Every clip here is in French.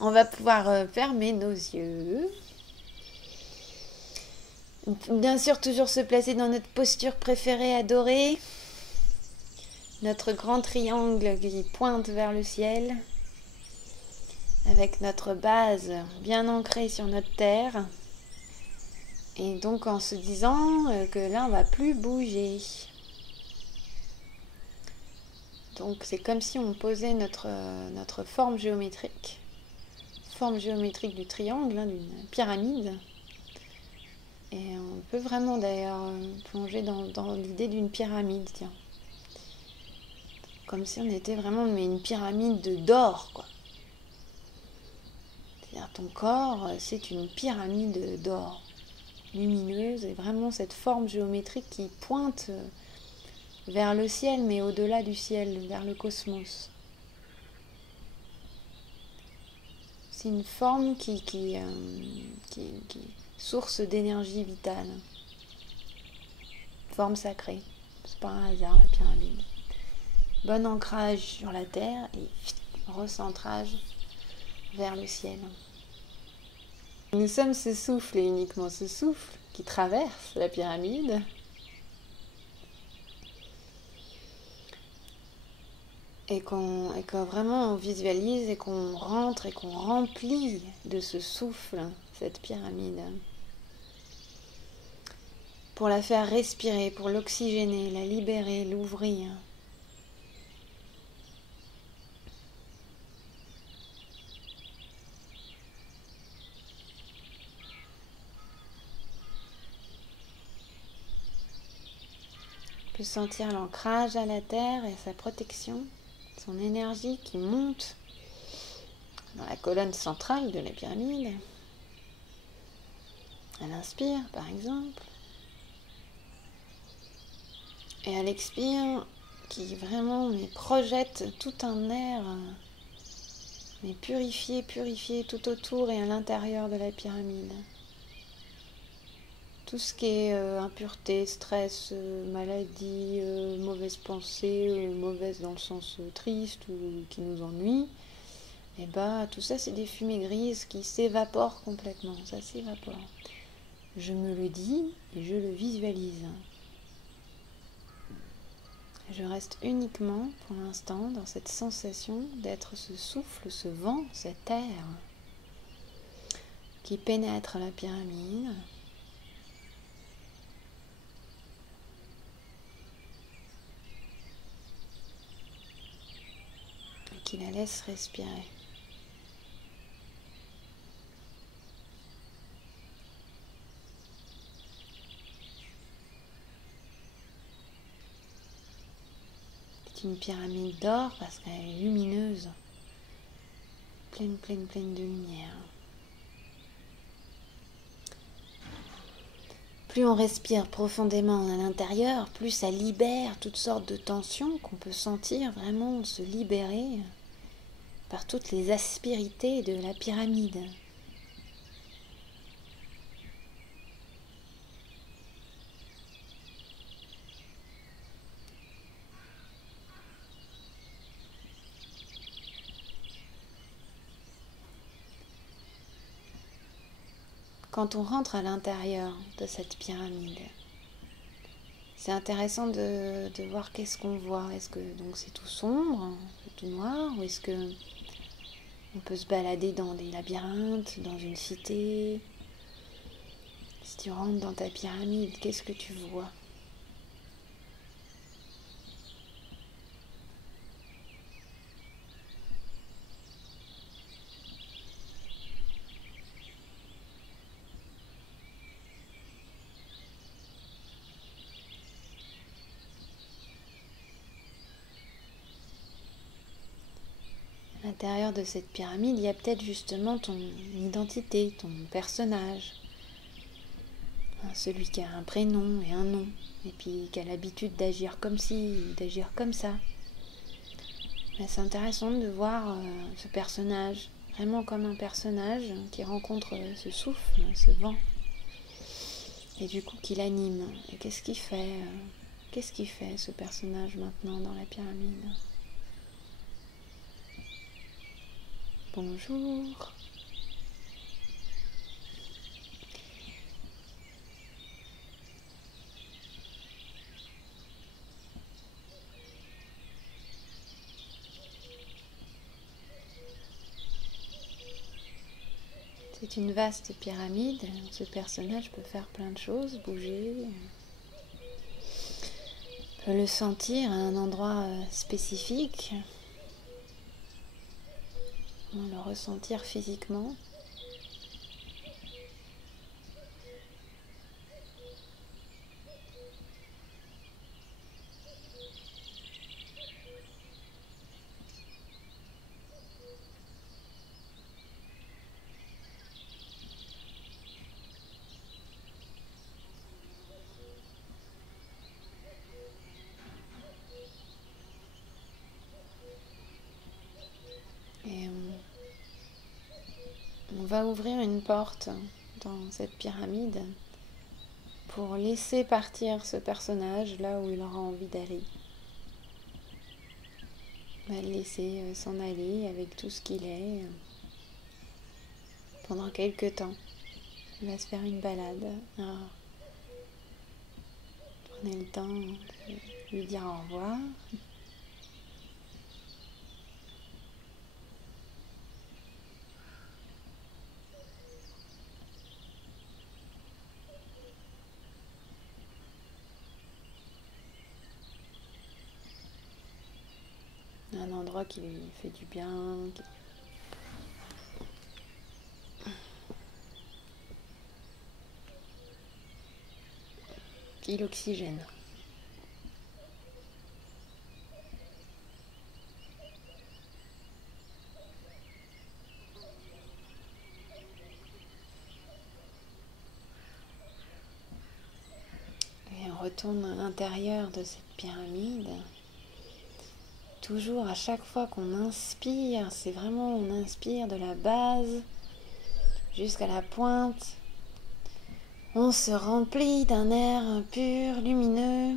On va pouvoir fermer nos yeux. Bien sûr, toujours se placer dans notre posture préférée, adorée. Notre grand triangle qui pointe vers le ciel. Avec notre base bien ancrée sur notre terre. Et donc en se disant que là, on ne va plus bouger. Donc c'est comme si on posait notre forme géométrique du triangle, hein, d'une pyramide. Et on peut vraiment d'ailleurs plonger dans l'idée d'une pyramide, tiens. Comme si on était vraiment une pyramide d'or, quoi. C'est-à-dire ton corps, c'est une pyramide d'or, lumineuse, et vraiment cette forme géométrique qui pointe vers le ciel, mais au-delà du ciel, vers le cosmos. C'est une forme qui source d'énergie vitale. Forme sacrée. C'est pas un hasard, la pyramide. Bon ancrage sur la terre et recentrage vers le ciel. Nous sommes ce souffle et uniquement ce souffle qui traverse la pyramide. Et qu'on vraiment on visualise et qu'on rentre et qu'on remplit de ce souffle cette pyramide. Pour la faire respirer, pour l'oxygéner, la libérer, l'ouvrir. On peut sentir l'ancrage à la terre et sa protection, son énergie qui monte dans la colonne centrale de la pyramide. Elle inspire par exemple. Et elle expire qui vraiment projette tout un air purifié tout autour et à l'intérieur de la pyramide. Tout ce qui est impureté, stress, maladie, mauvaise pensée, mauvaise dans le sens triste ou qui nous ennuie, et tout ça c'est des fumées grises qui s'évaporent complètement, ça s'évapore. Je me le dis et je le visualise. Je reste uniquement pour l'instant dans cette sensation d'être ce souffle, ce vent, cet air qui pénètre la pyramide. Qui la laisse respirer. C'est une pyramide d'or parce qu'elle est lumineuse, pleine de lumière. Plus on respire profondément à l'intérieur, plus ça libère toutes sortes de tensions qu'on peut sentir vraiment se libérer par toutes les aspérités de la pyramide. Quand on rentre à l'intérieur de cette pyramide, c'est intéressant de voir qu'est-ce qu'on voit. Est-ce que donc c'est tout sombre, c'est tout noir, ou est-ce que on peut se balader dans des labyrinthes, dans une cité? Si tu rentres dans ta pyramide, qu'est-ce que tu vois? À l'intérieur de cette pyramide, il y a peut-être justement ton identité, ton personnage. Celui qui a un prénom et un nom, et puis qui a l'habitude d'agir comme ci, d'agir comme ça. Mais c'est intéressant de voir ce personnage, vraiment comme un personnage qui rencontre ce souffle, ce vent, et du coup qui l'anime. Et qu'est-ce qu'il fait ce personnage maintenant dans la pyramide? Bonjour. C'est une vaste pyramide. Ce personnage peut faire plein de choses, bouger. On peut le sentir à un endroit spécifique. Le ressentir physiquement. Et on va ouvrir une porte dans cette pyramide pour laisser partir ce personnage là où il aura envie d'aller. On va le laisser s'en aller avec tout ce qu'il est pendant quelques temps. Il va se faire une balade. Alors, prenez le temps de lui dire au revoir. Un endroit qui lui fait du bien, qui l'oxygène. Et on retourne à l'intérieur de cette pyramide. Toujours à chaque fois qu'on inspire, c'est vraiment on inspire de la base jusqu'à la pointe. On se remplit d'un air pur, lumineux,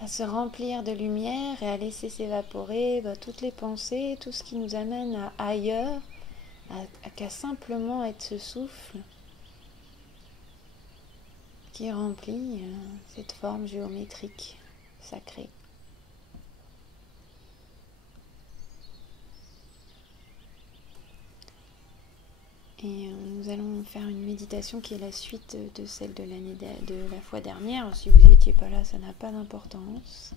à se remplir de lumière et à laisser s'évaporer toutes les pensées, tout ce qui nous amène à ailleurs, qu'à simplement être ce souffle qui remplit cette forme géométrique sacrée. Et nous allons faire une méditation qui est la suite de celle de la fois dernière. Si vous n'étiez pas là, ça n'a pas d'importance.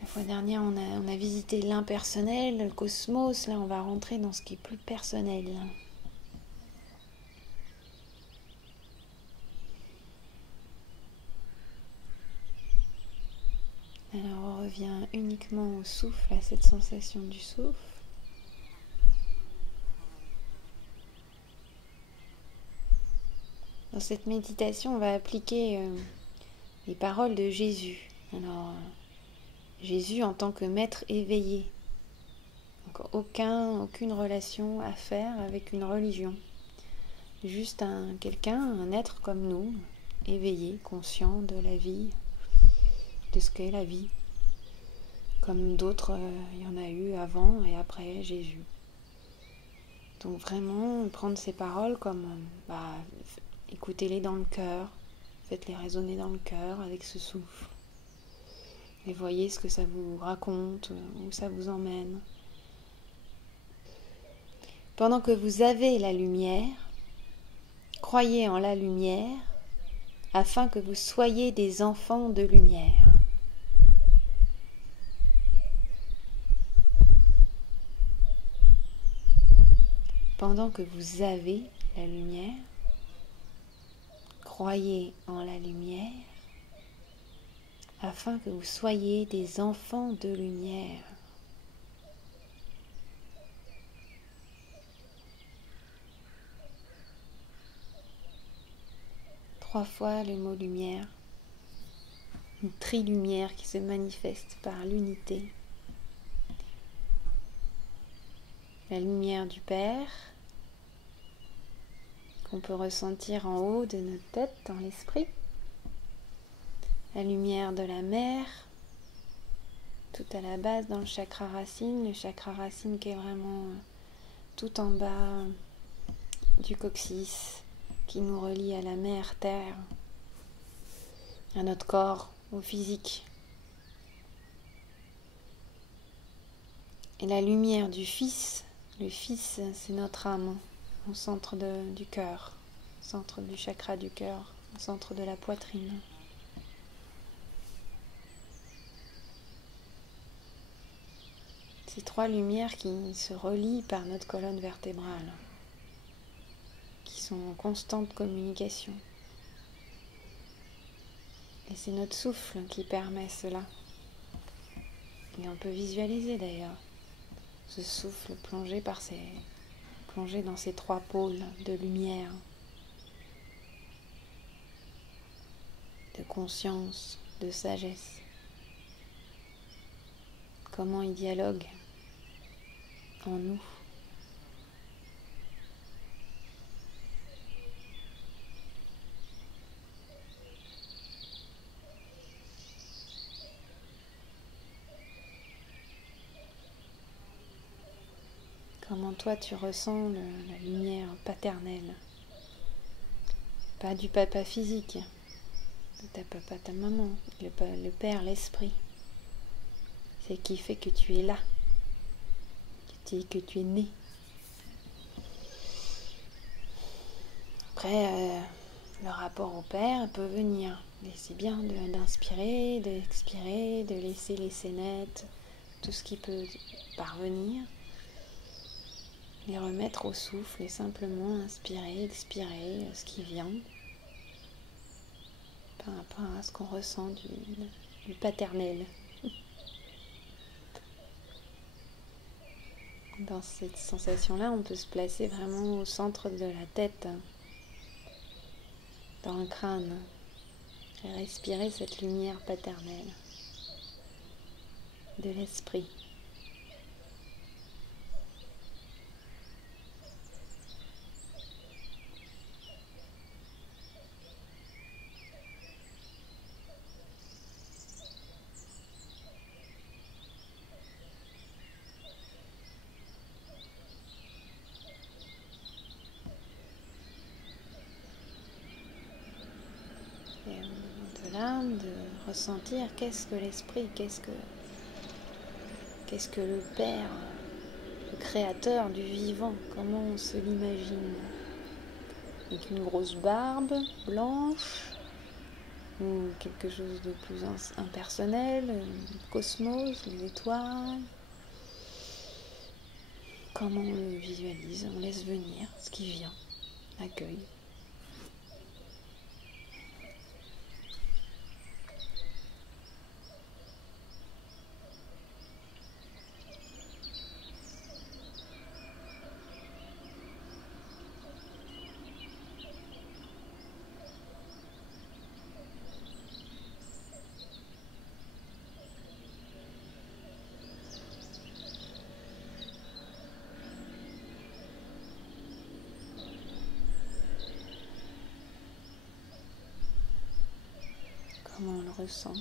La fois dernière, on a visité l'impersonnel, le cosmos. Là, on va rentrer dans ce qui est plus personnel. Alors, on revient uniquement au souffle, à cette sensation du souffle. Dans cette méditation, on va appliquer les paroles de Jésus. Alors, Jésus en tant que maître éveillé. Donc, aucune relation à faire avec une religion. Juste un être comme nous, éveillé, conscient de la vie, de ce qu'est la vie. Comme d'autres, il y en a eu avant et après Jésus. Donc vraiment, prendre ces paroles comme... écoutez-les dans le cœur, faites-les résonner dans le cœur avec ce souffle. Et voyez ce que ça vous raconte, où ça vous emmène. Pendant que vous avez la lumière, croyez en la lumière, afin que vous soyez des enfants de lumière. Pendant que vous avez la lumière, croyez en la lumière, afin que vous soyez des enfants de lumière. Trois fois le mot lumière, une trilumière qui se manifeste par l'unité. La lumière du Père, qu'on peut ressentir en haut de notre tête, dans l'esprit. La lumière de la Mère, tout à la base dans le chakra racine qui est vraiment tout en bas du coccyx, qui nous relie à la mère terre, à notre corps, au physique. Et la lumière du Fils, le Fils, c'est notre âme, au centre du cœur, au centre du chakra du cœur, au centre de la poitrine. Ces trois lumières qui se relient par notre colonne vertébrale, qui sont en constante communication. Et c'est notre souffle qui permet cela. Et on peut visualiser d'ailleurs ce souffle plongé dans ces trois pôles de lumière, de conscience, de sagesse. Comment ils dialoguent en nous. Comment toi tu ressens la lumière paternelle. Pas du papa physique, de ta papa, ta maman, le père, l'esprit. C'est qui fait que tu es là, que tu es né. Après, le rapport au père peut venir. Mais c'est bien d'inspirer, d'expirer, de laisser les scénettes, tout ce qui peut parvenir. Les remettre au souffle et simplement inspirer, expirer ce qui vient. Par rapport à ce qu'on ressent du paternel. Dans cette sensation-là, on peut se placer vraiment au centre de la tête, dans le crâne, et respirer cette lumière paternelle de l'esprit. Et au-delà, de ressentir qu'est-ce que l'esprit, qu'est-ce que le Père, le Créateur du vivant, comment on se l'imagine. Avec une grosse barbe blanche, ou quelque chose de plus impersonnel, le cosmos, les étoiles. Comment on le visualise, on laisse venir ce qui vient, accueille. Comment on le ressent.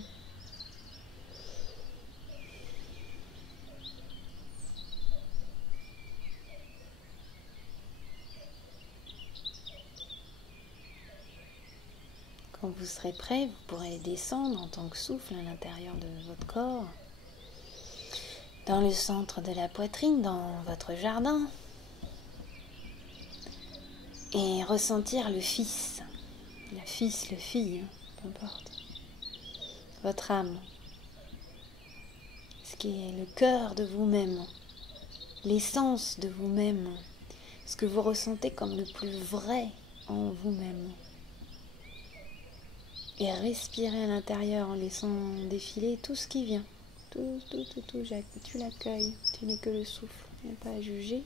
Quand vous serez prêt, vous pourrez descendre en tant que souffle à l'intérieur de votre corps, dans le centre de la poitrine, dans votre jardin, et ressentir le fils, le fille, peu importe, votre âme, ce qui est le cœur de vous-même, l'essence de vous-même, ce que vous ressentez comme le plus vrai en vous-même. Et respirer à l'intérieur en laissant défiler tout ce qui vient. Tout, tu l'accueilles, tu n'es que le souffle, il n'y a pas à juger,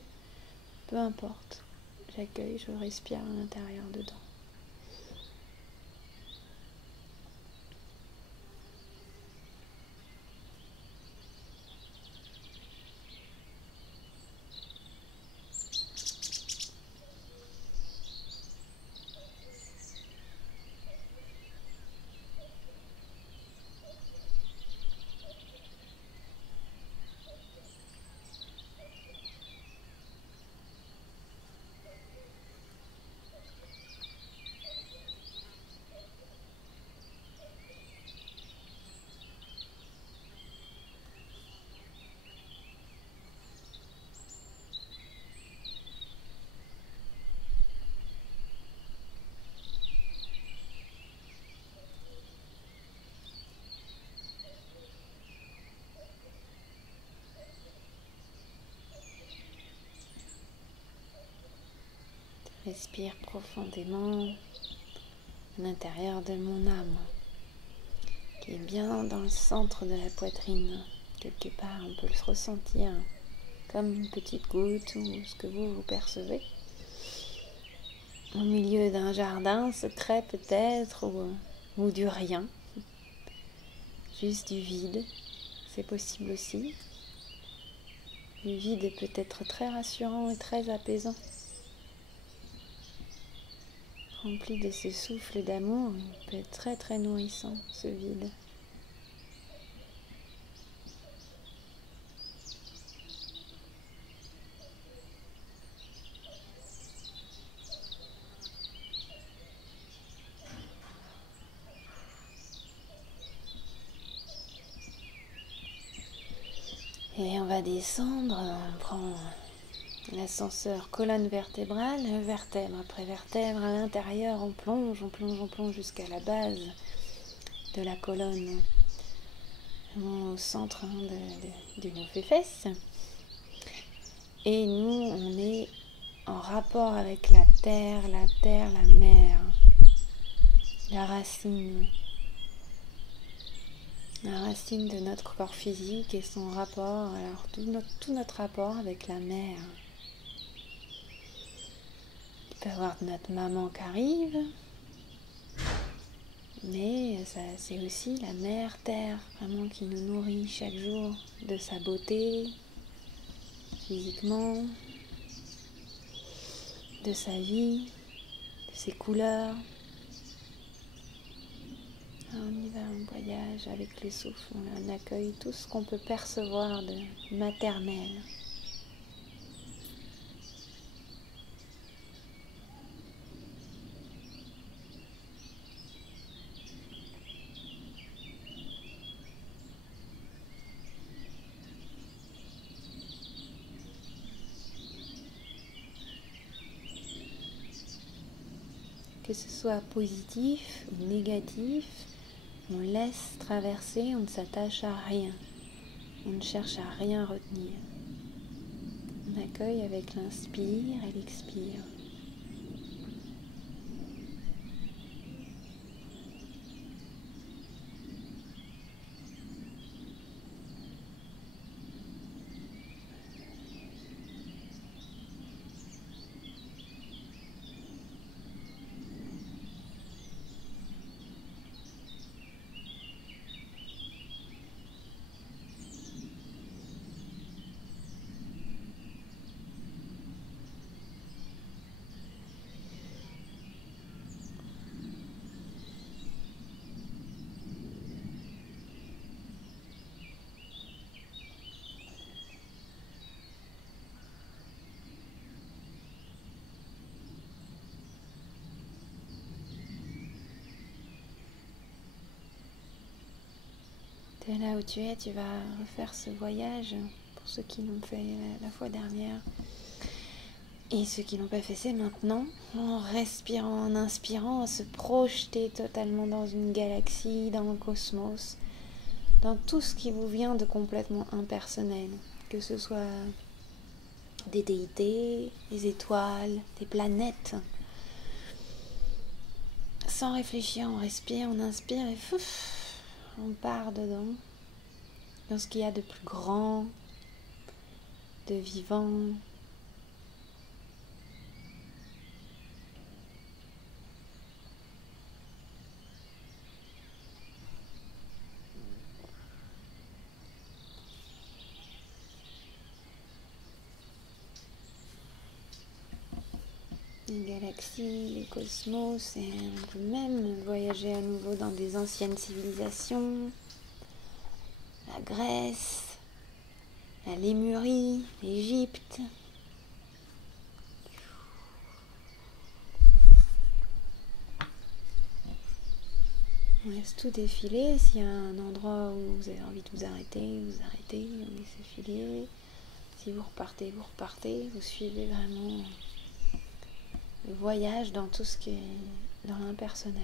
peu importe. J'accueille, je respire à l'intérieur dedans. Respire profondément à l'intérieur de mon âme, qui est bien dans le centre de la poitrine. Quelque part, on peut le ressentir comme une petite goutte ou ce que vous percevez. Au milieu d'un jardin secret peut-être, ou du rien. Juste du vide, c'est possible aussi. Le vide peut être très rassurant et très apaisant. Rempli de ce souffle d'amour, il peut être très très nourrissant, ce vide. Et on va descendre, on prend l'ascenseur colonne vertébrale, vertèbre après vertèbre, à l'intérieur on plonge jusqu'à la base de la colonne, au centre de nos fesses. Et nous, on est en rapport avec la terre, la mer, la racine de notre corps physique et son rapport, alors tout notre rapport avec la mer. Il peut y avoir notre maman qui arrive, mais c'est aussi la mère terre, vraiment qui nous nourrit chaque jour de sa beauté, physiquement, de sa vie, de ses couleurs. On y va en voyage avec le souffle, on accueille tout ce qu'on peut percevoir de maternel. Que ce soit positif ou négatif, on laisse traverser, on ne s'attache à rien, on ne cherche à rien retenir. On accueille avec l'inspire et l'expire. De là où tu es, tu vas refaire ce voyage pour ceux qui l'ont fait la fois dernière. Et ceux qui l'ont pas fait, c'est maintenant, en respirant, en inspirant, à se projeter totalement dans une galaxie, dans le cosmos, dans tout ce qui vous vient de complètement impersonnel, que ce soit des déités, des étoiles, des planètes. Sans réfléchir, on respire, on inspire et on part dedans, dans ce qu'il y a de plus grand, de vivant. Les galaxies, les cosmos, et on peut même voyager à nouveau dans des anciennes civilisations, la Grèce, la Lémurie, l'Égypte. On laisse tout défiler. S'il y a un endroit où vous avez envie de vous arrêtez, on laisse filer. Si vous repartez, vous suivez vraiment le voyage dans tout ce qui est dans l'impersonnel.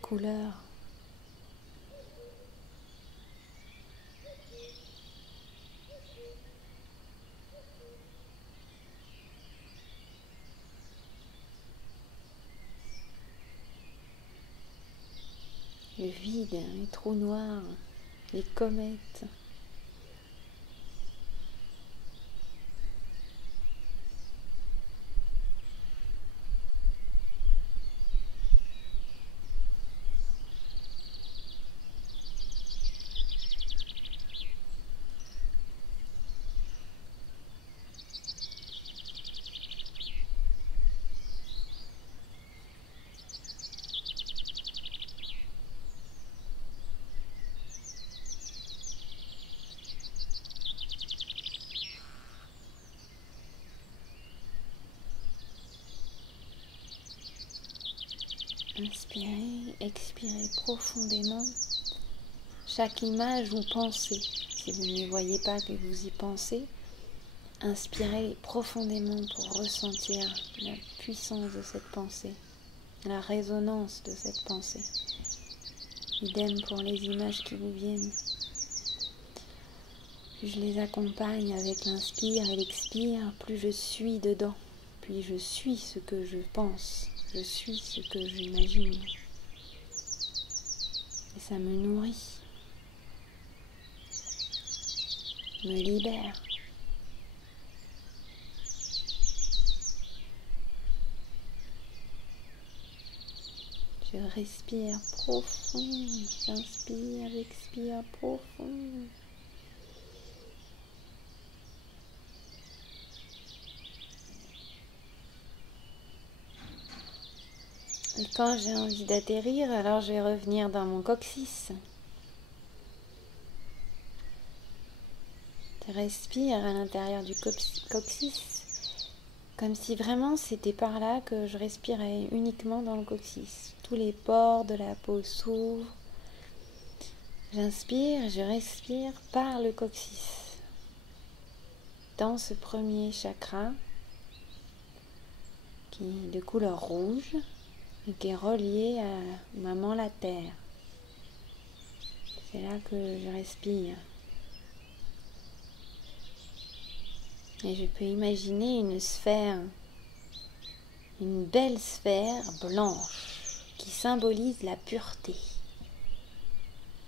Couleurs, le vide, les trous noirs, les comètes. Inspirez, expirez profondément chaque image ou pensée. Si vous ne voyez pas que vous y pensez, inspirez profondément pour ressentir la puissance de cette pensée, la résonance de cette pensée. Idem pour les images qui vous viennent. Plus je les accompagne avec l'inspire et l'expire, plus je suis dedans. Puis je suis ce que je pense, je suis ce que j'imagine. Et ça me nourrit, me libère. Je respire profond, j'inspire, j'expire profond. Et quand j'ai envie d'atterrir, alors je vais revenir dans mon coccyx. Je respire à l'intérieur du coccyx, comme si vraiment c'était par là que je respirais uniquement dans le coccyx. Tous les pores de la peau s'ouvrent. J'inspire, je respire par le coccyx. Dans ce premier chakra, qui est de couleur rouge, et qui est relié à maman la terre. C'est là que je respire. Et je peux imaginer une sphère, une belle sphère blanche qui symbolise la pureté.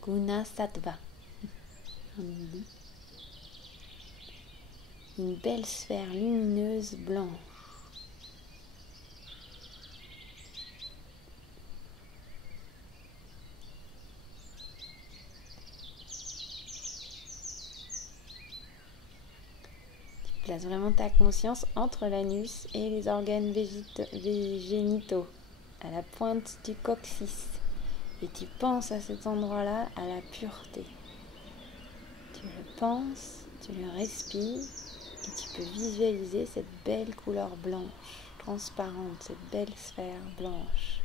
Guna Sattva. Une belle sphère lumineuse blanche. Place vraiment ta conscience entre l'anus et les organes génitaux, à la pointe du coccyx. Et tu penses à cet endroit-là, à la pureté. Tu le penses, tu le respires, et tu peux visualiser cette belle couleur blanche, transparente, cette belle sphère blanche.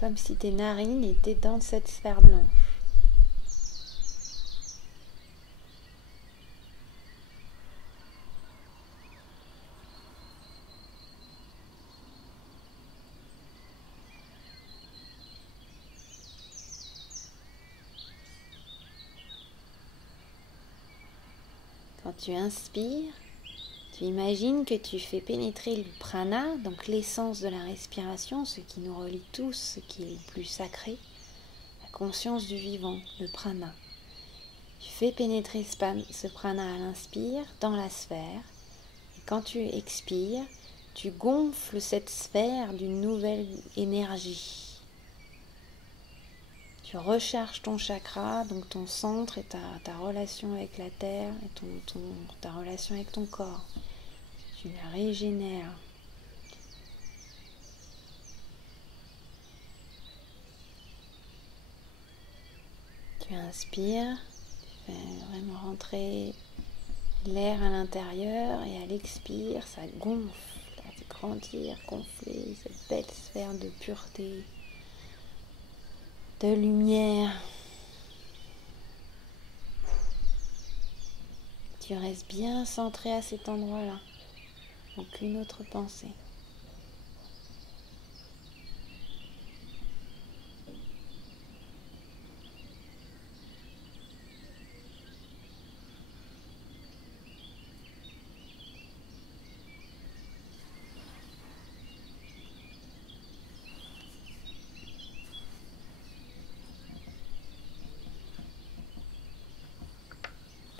Comme si tes narines étaient dans cette sphère blanche. Quand tu inspires, tu imagines que tu fais pénétrer le prana, donc l'essence de la respiration, ce qui nous relie tous, ce qui est le plus sacré, la conscience du vivant, le prana. Tu fais pénétrer ce prana à l'inspire dans la sphère, et quand tu expires, tu gonfles cette sphère d'une nouvelle énergie. Tu recharges ton chakra, donc ton centre et ta relation avec la terre et ta relation avec ton corps. Tu la régénères. Tu inspires, tu fais vraiment rentrer l'air à l'intérieur et à l'expire, ça gonfle, ça fait grandir, gonfler cette belle sphère de pureté, de lumière. Tu restes bien centré à cet endroit-là, aucune autre pensée.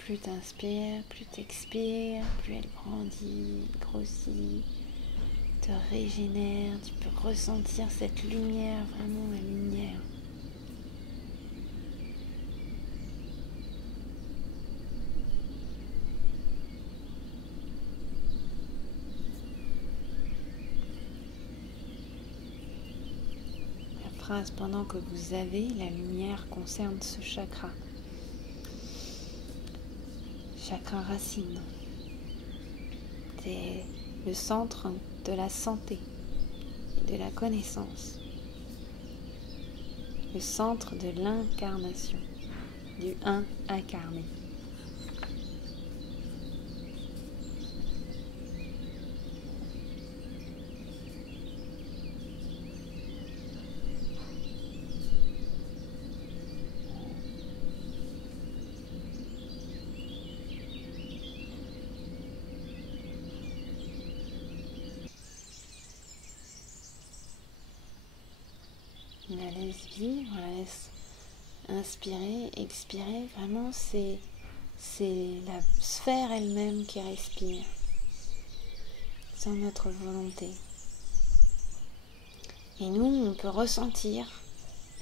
Plus tu inspires, plus tu expires, plus elle grandit, grossit, te régénère. Tu peux ressentir cette lumière, vraiment la lumière. La phrase pendant que vous avez la lumière concerne ce chakra. Chakra racine. C'est le centre de la santé et de la connaissance. Le centre de l'incarnation, du un incarné. On la laisse vivre, on la laisse inspirer, expirer. Vraiment, c'est la sphère elle-même qui respire, sans notre volonté. Et nous, on peut ressentir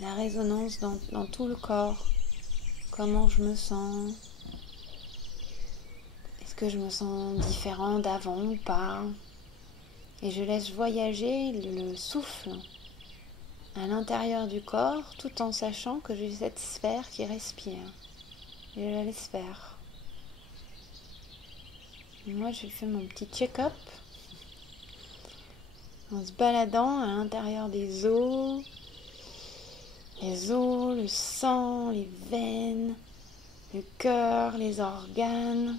la résonance dans tout le corps. Comment je me sens? Est-ce que je me sens différent d'avant ou pas? Et je laisse voyager le souffle à l'intérieur du corps, tout en sachant que j'ai cette sphère qui respire. Et je la laisse faire. Et moi, je fais mon petit check-up en se baladant à l'intérieur des os, le sang, les veines, le cœur, les organes,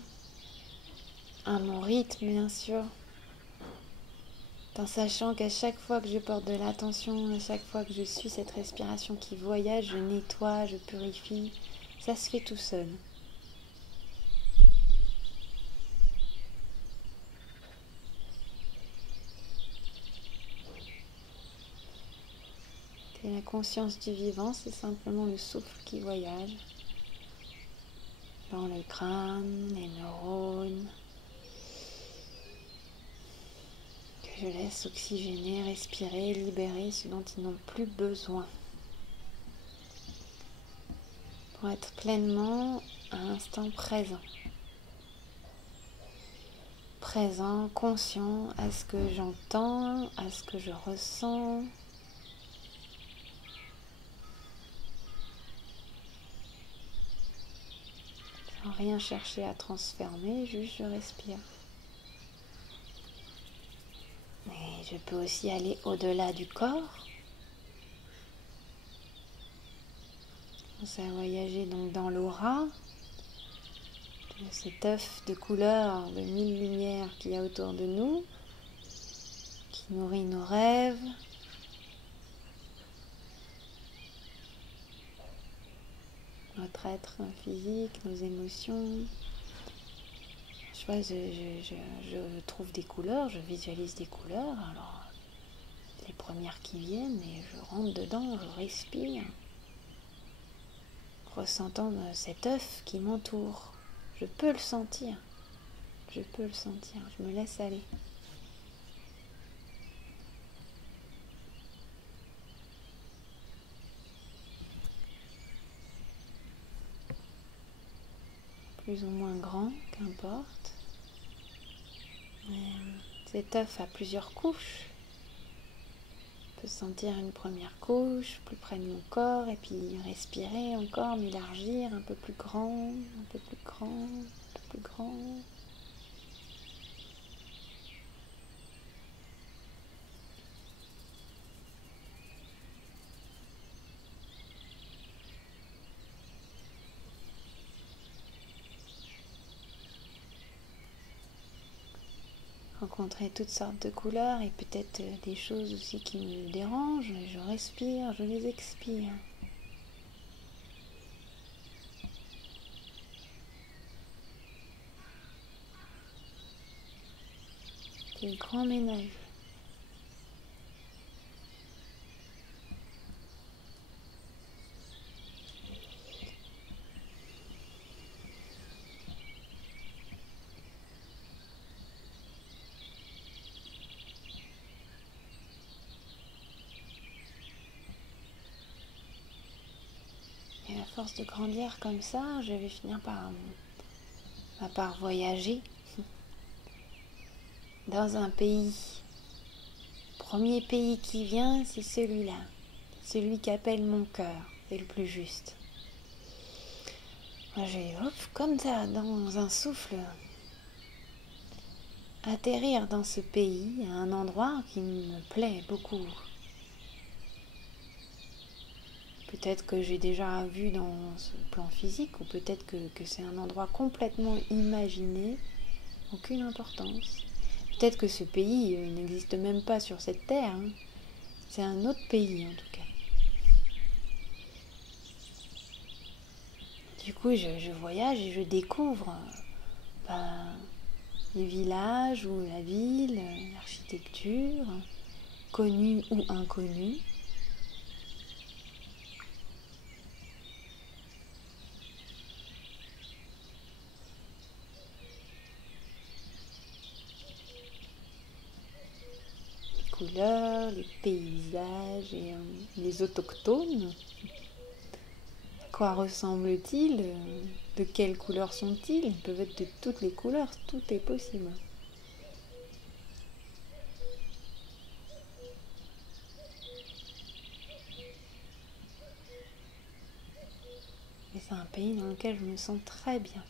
à mon rythme bien sûr, en sachant qu'à chaque fois que je porte de l'attention, à chaque fois que je suis cette respiration qui voyage, je nettoie, je purifie, ça se fait tout seul. C'est la conscience du vivant, c'est simplement le souffle qui voyage dans le crâne, les neurones, que je laisse oxygéner, respirer, libérer ce dont ils n'ont plus besoin. Pour être pleinement à l'instant présent. Présent, conscient à ce que j'entends, à ce que je ressens. Sans rien chercher à transformer, juste je respire. Et je peux aussi aller au-delà du corps. Ça va voyager donc dans l'aura, cet œuf de couleurs, de mille lumières qu'il y a autour de nous, qui nourrit nos rêves, notre être physique, nos émotions. Je trouve des couleurs, je visualise des couleurs, alors les premières qui viennent et je rentre dedans, je respire, ressentant cet œuf qui m'entoure. Je peux le sentir, je me laisse aller. Plus ou moins grand, qu'importe. Cet œuf a plusieurs couches. Je peux sentir une première couche plus près de mon corps et puis respirer encore, m'élargir, un peu plus grand, un peu plus grand, un peu plus grand. Rencontrer toutes sortes de couleurs et peut-être des choses aussi qui me dérangent. Je respire, je les expire. C'est le grand ménage. force de grandir comme ça, je vais finir par voyager dans un pays. Premier pays qui vient, c'est celui-là. Celui qu'appelle mon cœur. C'est le plus juste. Moi, je vais, comme ça, dans un souffle, atterrir dans ce pays, à un endroit qui me plaît beaucoup. Peut-être que j'ai déjà vu dans ce plan physique, ou peut-être que c'est un endroit complètement imaginé, aucune importance. Peut-être que ce pays n'existe même pas sur cette terre. Hein. C'est un autre pays en tout cas. Du coup, je voyage et je découvre les villages ou la ville, l'architecture, connue ou inconnue. Les couleurs, les paysages et les autochtones. À quoi ressemblent-ils? De quelles couleurs sont-ils? Ils peuvent être de toutes les couleurs, tout est possible. Et c'est un pays dans lequel je me sens très bien.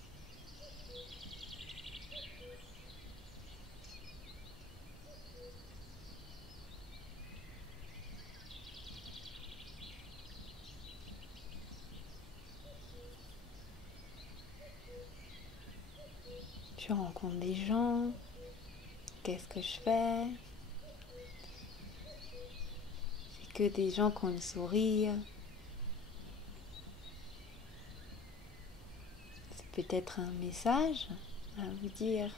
Je rencontre des gens. Qu'est-ce que je fais? C'est que des gens qui ont le sourire. C'est peut-être un message à vous dire.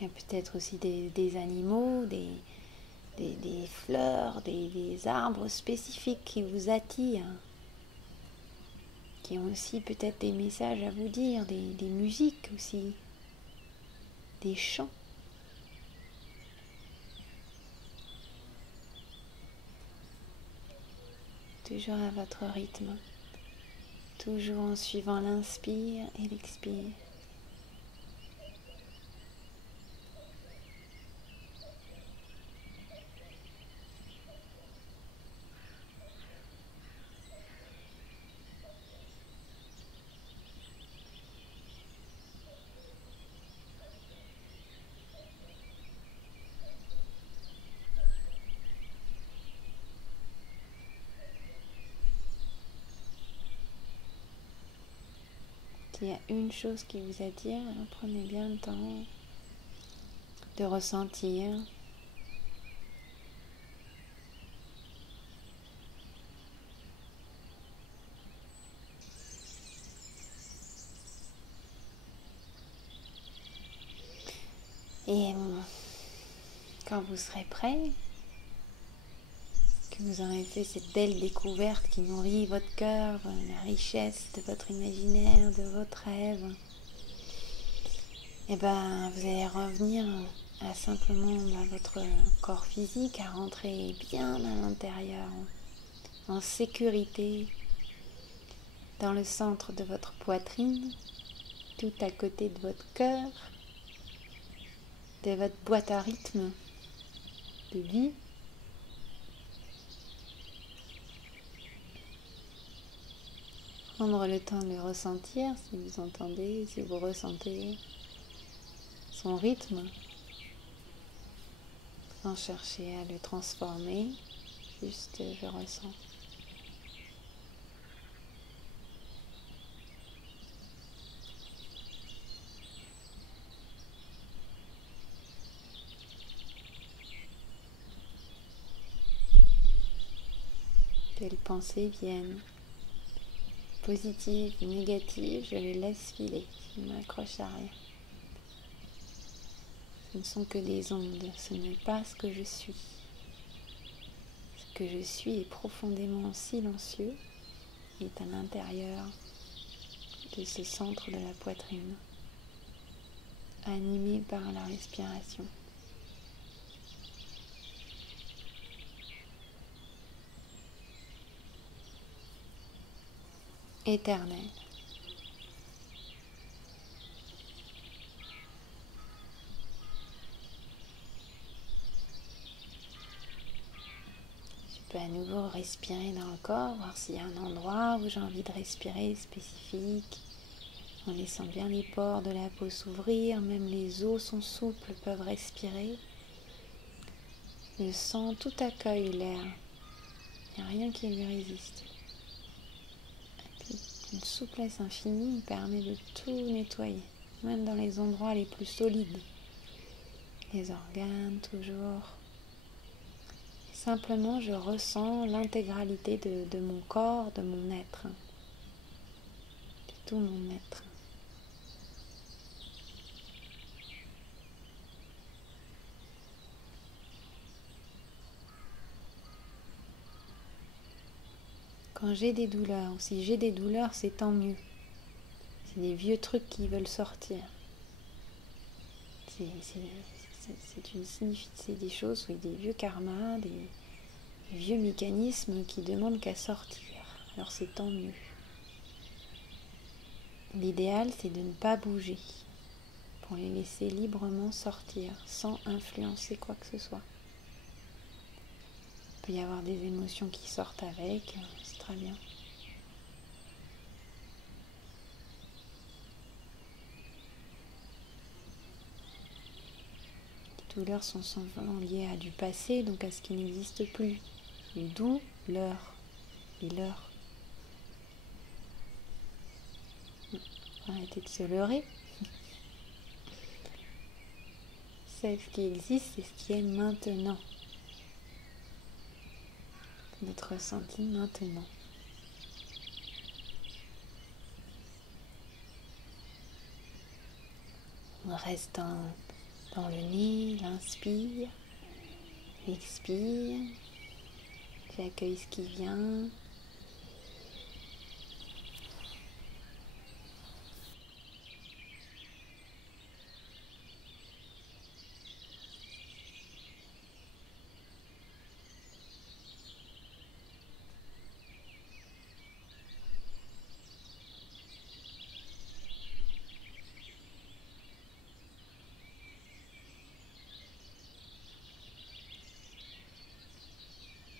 Il y a peut-être aussi des animaux, des fleurs, des arbres spécifiques qui vous attirent, qui ont aussi peut-être des messages à vous dire, des musiques aussi, des chants. Toujours à votre rythme, toujours en suivant l'inspire et l'expire. S'il y a une chose qui vous attire, prenez bien le temps de ressentir. Et quand vous serez prêt, que vous aurez fait cette belle découverte qui nourrit votre cœur, la richesse de votre imaginaire, de votre rêve, et vous allez revenir à simplement votre corps physique, à rentrer bien à l'intérieur, en sécurité, dans le centre de votre poitrine, tout à côté de votre cœur, de votre boîte à rythme de vie. Prendre le temps de le ressentir, si vous entendez, si vous ressentez son rythme, sans chercher à le transformer, juste je ressens. Quelles pensées viennent, positives ou négatives, je les laisse filer, je ne m'accroche à rien. Ce ne sont que des ondes, ce n'est pas ce que je suis. Ce que je suis est profondément silencieux, est à l'intérieur de ce centre de la poitrine, animé par la respiration. Éternel. Je peux à nouveau respirer dans le corps, voir s'il y a un endroit où j'ai envie de respirer spécifique, en laissant bien les pores de la peau s'ouvrir, même les os sont souples, peuvent respirer. Le sang, tout accueille l'air, il n'y a rien qui lui résiste. Et puis, une souplesse infinie permet de tout nettoyer, même dans les endroits les plus solides. Les organes, toujours. Et simplement, je ressens l'intégralité de mon corps, de mon être, de tout mon être. Quand j'ai des douleurs, ou si j'ai des douleurs, c'est tant mieux. C'est des vieux trucs qui veulent sortir. C'est des choses, oui, des vieux karmas, des vieux mécanismes qui demandent qu'à sortir. Alors c'est tant mieux. L'idéal, c'est de ne pas bouger, pour les laisser librement sortir, sans influencer quoi que ce soit. Il peut y avoir des émotions qui sortent avec, c'est très bien. Les douleurs sont souvent liées à du passé, donc à ce qui n'existe plus. D'où l'heure, et l'heure. Arrêtez de se leurrer. C'est ce qui existe, c'est ce qui est maintenant. Notre ressenti maintenant. On reste dans le nez, l'inspire, l'expire. J'accueille ce qui vient,